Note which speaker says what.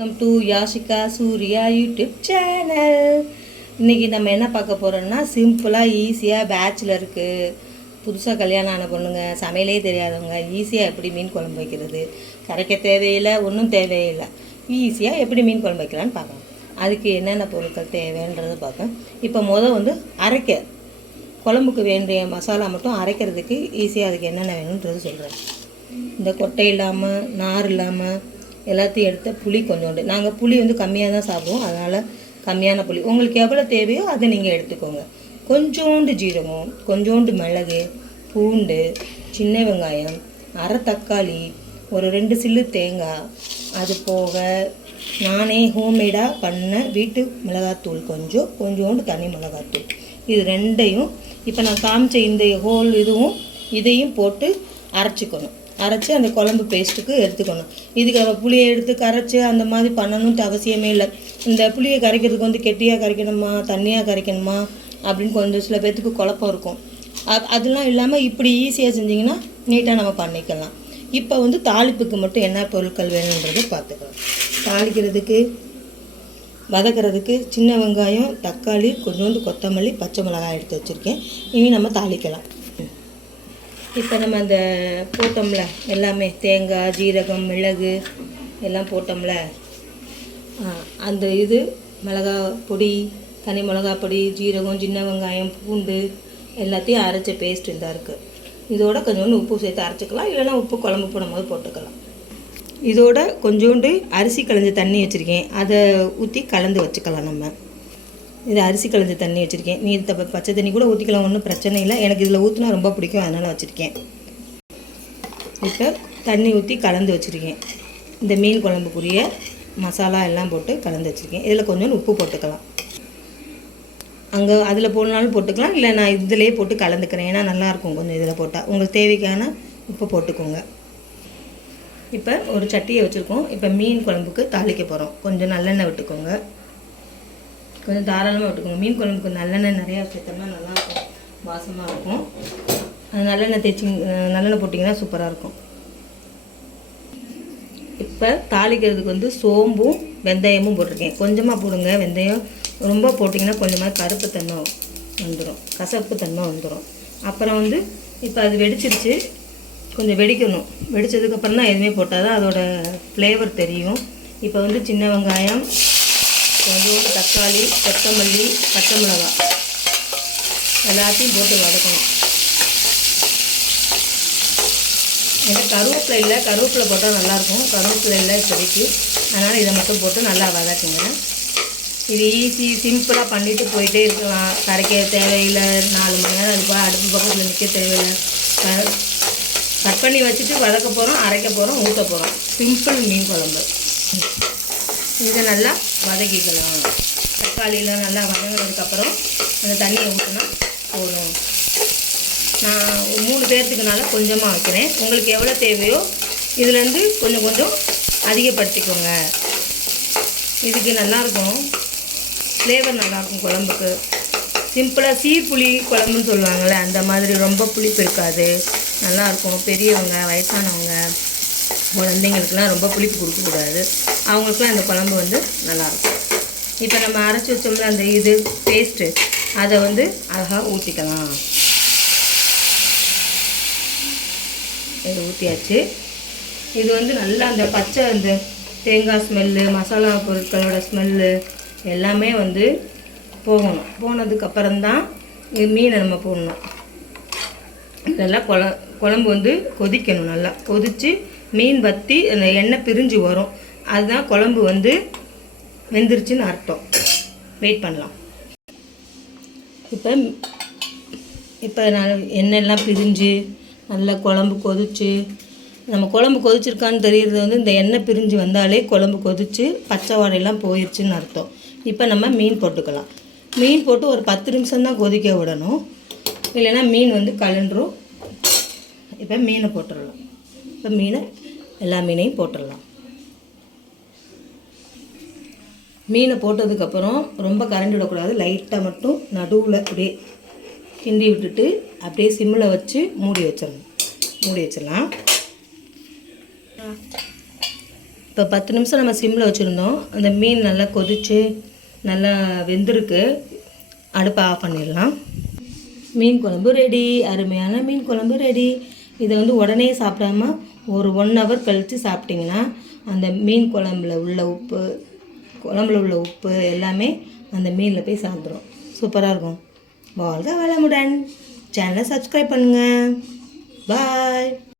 Speaker 1: Welcome to Yashika Surya YouTube channel. இன்றைக்கி நம்ம என்ன பார்க்க போகிறோம்னா சிம்பிளாக ஈஸியாக பேச்சுலருக்கு புதுசாக கல்யாணம் ஆன பொண்ணுங்க சமையலே தெரியாதவங்க ஈஸியாக எப்படி மீன் குழம்பு வைக்கிறது? கரைக்க தேவையில்லை ஒன்றும் தேவையில்லை. ஈஸியாக எப்படி மீன் குழம்பு வைக்கலான்னு பார்க்கலாம். அதுக்கு என்னென்ன பொருட்கள் தேவைன்றதை பார்ப்பேன் இப்போ முதல் வந்து அரைக்க. குழம்புக்கு வேண்டிய மசாலா மட்டும் அரைக்கிறதுக்கு ஈஸியாக அதுக்கு என்னென்ன வேணுன்றது சொல்கிறேன் இந்த கொட்டை இல்லாமல் நார் இல்லாமல் எல்லாத்தையும் எடுத்த புளி கொஞ்சோண்டு. நாங்கள் புளி வந்து கம்மியாக தான் சாப்பிடுவோம். அதனால் கம்மியான புளி. உங்களுக்கு எவ்வளோ தேவையோ அதை நீங்கள் எடுத்துக்கோங்க. கொஞ்சோண்டு ஜீரகம் கொஞ்சோண்டு மிளகு பூண்டு சின்ன வெங்காயம் அரை தக்காளி ஒரு ரெண்டு சில்லு தேங்காய். அது போக நானே ஹோம்மேடாக பண்ண வீட்டு மிளகாத்தூள் கொஞ்சம் கொஞ்சோண்டு தனி மிளகாத்தூள். இது ரெண்டையும் இப்போ நான் காமிச்ச இந்த ஹோல் இதுவும் இதையும் போட்டு அரைச்சிக்கணும். அரைச்சி அந்த குழம்பு பேஸ்ட்டுக்கு எடுத்துக்கணும். இதுக்கு நம்ம புளியை எடுத்து கரைச்சி அந்த மாதிரி பண்ணணுன்ட்டு அவசியமே இல்லை. இந்த புளியை கரைக்கிறதுக்கு வந்து கெட்டியாக கரைக்கணுமா தண்ணியாக கரைக்கணுமா அப்படின்னு கொஞ்சம் சில பேர்த்துக்கு குழப்பம் இருக்கும். அது அதெல்லாம் இல்லாமல் இப்படி ஈஸியாக செஞ்சிங்கன்னா நீட்டாக நம்ம பண்ணிக்கலாம். இப்போ வந்து தாளிப்புக்கு மட்டும் என்ன பொருட்கள் வேணுன்றதை பார்த்துக்கலாம். தாளிக்கிறதுக்கு வதக்கிறதுக்கு சின்ன வெங்காயம் தக்காளி கொஞ்சோண்டு கொத்தமல்லி பச்சை மிளகாய் எடுத்து வச்சுருக்கேன். இனி நம்ம தாளிக்கலாம். இப்போ நம்ம அந்த போட்டோம்ல எல்லாமே தேங்காய் ஜீரகம் மிளகு எல்லாம் போட்டோம்ல. அந்த இது மிளகா பொடி தனி மிளகா பொடி ஜீரகம் சின்ன வெங்காயம் பூண்டு எல்லாத்தையும் அரைச்ச பேஸ்ட் இந்த இருக்குது இதோட கொஞ்சோண்டு உப்பு சேர்த்து அரைச்சிக்கலாம் இல்லைன்னா உப்பு குழம்பு போடும்போது போட்டுக்கலாம். இதோட கொஞ்சோண்டு அரிசி களைஞ்ச தண்ணி வச்சுருக்கேன். அதை ஊற்றி கலந்து வச்சுக்கலாம் நம்ம. இது அரிசி கலந்த தண்ணி வச்சுருக்கேன். நீ த பச்சை தண்ணி கூட ஊற்றிக்கலாம் ஒன்றும் பிரச்சனை இல்லை. எனக்கு இதில் ஊற்றினா ரொம்ப பிடிக்கும் அதனால் வச்சுருக்கேன். இப்போ தண்ணி ஊற்றி கலந்து வச்சுருக்கேன். இந்த மீன் குழம்புக்குரிய மசாலா எல்லாம் போட்டு கலந்து வச்சுருக்கேன். இதில் கொஞ்சோண்டு உப்பு போட்டுக்கலாம். அங்கே அதில் போடனாலும் போட்டுக்கலாம் இல்லை நான் இதிலே போட்டு கலந்துக்கிறேன். ஏன்னா நல்லாயிருக்கும் கொஞ்சம் இதில் போட்டால் உங்களுக்கு தேவைக்கான உப்பு போட்டுக்கோங்க. இப்போ ஒரு சட்டியை வச்சுருக்கோம். இப்போ மீன் குழம்புக்கு தாளிக்க போகிறோம் கொஞ்சம் நல்லெண்ணெய் விட்டுக்கோங்க. கொஞ்சம் தாராளமாக விட்டுக்கோங்க. மீன் குழம்புக்கு நல்லெண்ணெய் நிறையா சேர்த்தோம்னா நல்லாயிருக்கும். வாசமாக இருக்கும். அது நல்லெண்ணெய் தேய்ச்சி நல்லெண்ணெய் போட்டிங்கன்னா சூப்பராக இருக்கும். இப்போ தாளிக்கிறதுக்கு வந்து சோம்பும் வெந்தயமும் போட்டிருக்கேன். கொஞ்சமாக போடுங்க. வெந்தயம் ரொம்ப போட்டிங்கன்னா கொஞ்சமாக கருப்பு தன்மை வந்துடும் கசப்பு தன்மை வந்துடும் அப்புறம் வந்து இப்போ அது வெடிச்சிருச்சு. கொஞ்சம் வெடிக்கணும். வெடித்ததுக்கப்புறம் தான் எதுவுமே போட்டால் தான் அதோட ஃப்ளேவர் தெரியும். இப்போ வந்து சின்ன வெங்காயம் கொஞ்சோண்டு தக்காளி கொத்தமல்லி பச்சை மிளகாய் எல்லாத்தையும் போட்டு வதக்கணும். எனக்கு கருவேப்பிலை இல்லை கருவேப்பிலை போட்டால் நல்லாயிருக்கும். கருவேப்பிலை இல்லை இப்போதைக்கு. அதனால் இதை மட்டும் போட்டு நல்லா வதக்குங்க. இது ஈஸி சிம்பிளாக பண்ணிவிட்டு போயிட்டே இருக்கலாம். கரைக்க தேவையில்லை. நாலு மணி நேரம் அது போய் அடுப்பு பக்கத்தில் நிற்க தேவையில்லை. கட் பண்ணி வச்சுட்டு வதக்க போகிறோம் அரைக்க போகிறோம் ஊற்ற போகிறோம் சிம்பிள் மீன் குழம்பு. இதை நல்லா வதக்கிக்கலாம். தக்காளியெலாம் நல்லா வதங்கினதுக்கப்புறம் அந்த தண்ணியை ஊற்றினா போதும். நான் ஒரு மூணு பேர்த்துக்குனால கொஞ்சமாக வைக்கிறேன். உங்களுக்கு எவ்வளோ தேவையோ இதுலேருந்து கொஞ்சம் கொஞ்சம் அதிகப்படுத்திக்கோங்க. இதுக்கு நல்லாயிருக்கும். ஃப்ளேவர் நல்லாயிருக்கும் குழம்புக்கு. சிம்பிளாக சீப்புளி குழம்புன்னு சொல்லுவாங்கள்ல அந்த மாதிரி ரொம்ப புளிப்பு இருக்காது. நல்லாயிருக்கும். பெரியவங்க வயசானவங்க. குழந்தைங்களுக்குலாம் ரொம்ப புளிப்பு கொடுக்கக்கூடாது. அவங்களுக்குலாம் இந்த குழம்பு வந்து நல்லாயிருக்கும். இப்போ நம்ம அரைச்சி வச்சோம்ல அந்த இது பேஸ்ட்டு அதை வந்து அழகாக ஊற்றிக்கலாம் இது ஊற்றியாச்சு இது வந்து நல்லா அந்த பச்சை அந்த தேங்காய் ஸ்மெல்லு மசாலா பொருட்களோட ஸ்மெல்லு எல்லாமே வந்து போகணும். போனதுக்கப்புறம்தான் மீனை நம்ம போடணும். நல்லா குழ குழம்பு வந்து கொதிக்கணும் நல்லா. கொதித்து மீன் வத்தி அந்த எண்ணெய் பிரிஞ்சு வரும். அதுதான் குழம்பு வந்து வெந்துருச்சுன்னு அர்த்தம். வெயிட் பண்ணலாம். இப்போ இப்போ நான் எண்ணெயெல்லாம் பிரிஞ்சு நல்லா குழம்பு கொதிச்சு நம்ம குழம்பு கொதிச்சிருக்கான்னு தெரியறது வந்து இந்த எண்ணெய் பிரிஞ்சு வந்தாலே குழம்பு கொதிச்சு பச்சை வாடையெல்லாம் போயிடுச்சுன்னு அர்த்தம். இப்போ நம்ம மீன் போட்டுக்கலாம். மீன் போட்டு ஒரு பத்து நிமிஷம் தான் கொதிக்க விடணும். இல்லைன்னா மீன் வந்து கலண்டுரும் இப்போ மீனை போட்டுடலாம். இப்போ மீனை எல்லா மீனையும் போட்டுடலாம். மீனை போட்டதுக்கப்புறம் ரொம்ப கரண்டி விடக்கூடாது. லைட்டாக மட்டும் நடுவில் அப்படியே கிண்டி விட்டுட்டு அப்படியே சிம்மில் வச்சு மூடி வச்சிடணும். மூடி வச்சிடலாம். இப்போ பத்து நிமிஷம் நம்ம சிம்மில் வச்சுருந்தோம். அந்த மீன் நல்லா கொதிச்சு நல்லா வெந்திருக்கு. அடுப்பை ஆஃப் பண்ணிடலாம். மீன் குழம்பு ரெடி அருமையான மீன் குழம்பு ரெடி இதை வந்து உடனே சாப்பிடாம ஒரு ஒன் ஹவர் கழித்து சாப்பிட்டிங்கன்னா அந்த மீன் குழம்புல உள்ள உப்பு குழம்புல உள்ள உப்பு எல்லாமே அந்த மீனில் போய் சாந்துடும் சூப்பராக இருக்கும். வாழ்க வளமுடன். சேனலை சப்ஸ்கிரைப் பண்ணுங்கள் பாய்